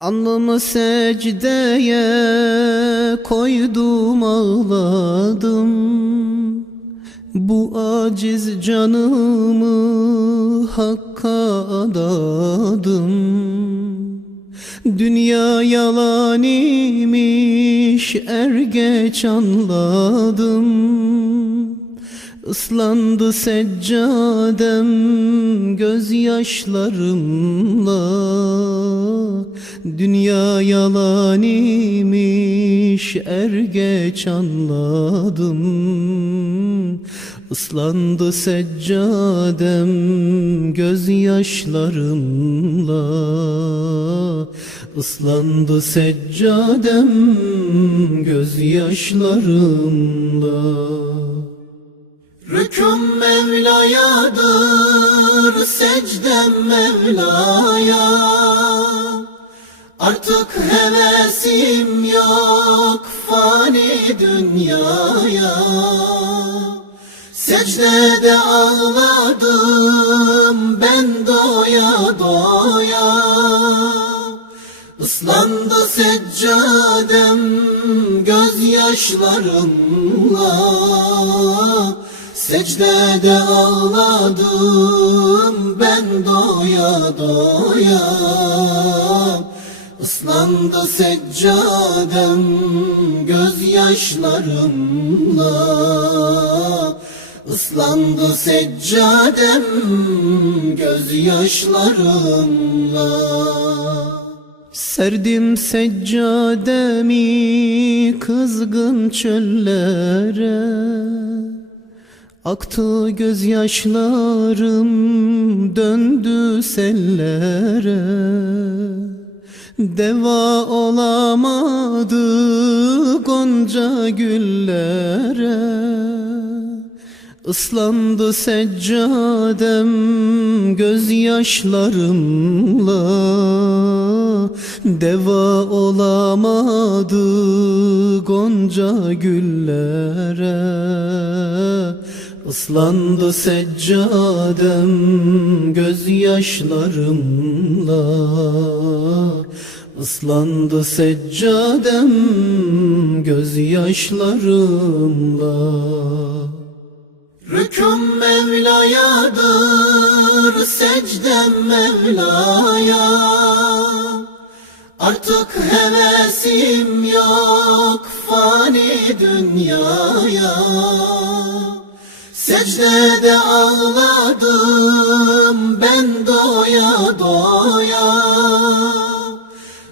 Alnımı secdeye koydum ağladım. Bu aciz canımı Hakk'a adadım. Dünya yalan imiş er geç anladım Islandı seccadem gözyaşlarımla. Dünya yalan imiş er geç anladım. Islandı seccadem gözyaşlarımla. Islandı seccadem gözyaşlarımla Rüküm Mevla'yadır, secdem Mevla'ya. Artık hevesim yok fani dünyaya. Secdede ağladım ben doya doya. Islandı seccadem gözyaşlarımla Secdede ağladım ben doya doya. Islandı seccadem gözyaşlarımla. Islandı seccadem gözyaşlarımla. Serdim seccademi kızgın çöllere Aktı gözyaşlarım döndü sellere. Deva olamadı gonca güllere. Islandı seccadem gözyaşlarımla. Deva olamadı gonca güllere Islandı seccadem gözyaşlarımla. Islandı seccadem gözyaşlarımla. Rüküm Mevla'yadır, secdem Mevla'ya Artık hevesim yok fani dünyaya Secdede ağladım ben doya doya.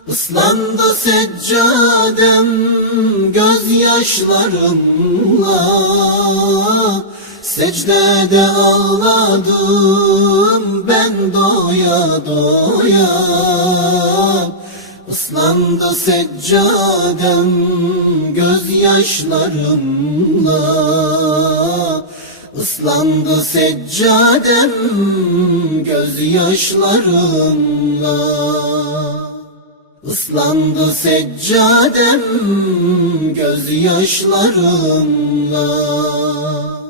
Islandı seccadem gözyaşlarımla. Secdede ağladım ben doya doya. Islandı seccadem gözyaşlarımla Islandı seccadem gözyaşlarımla. Islandı seccadem gözyaşlarımla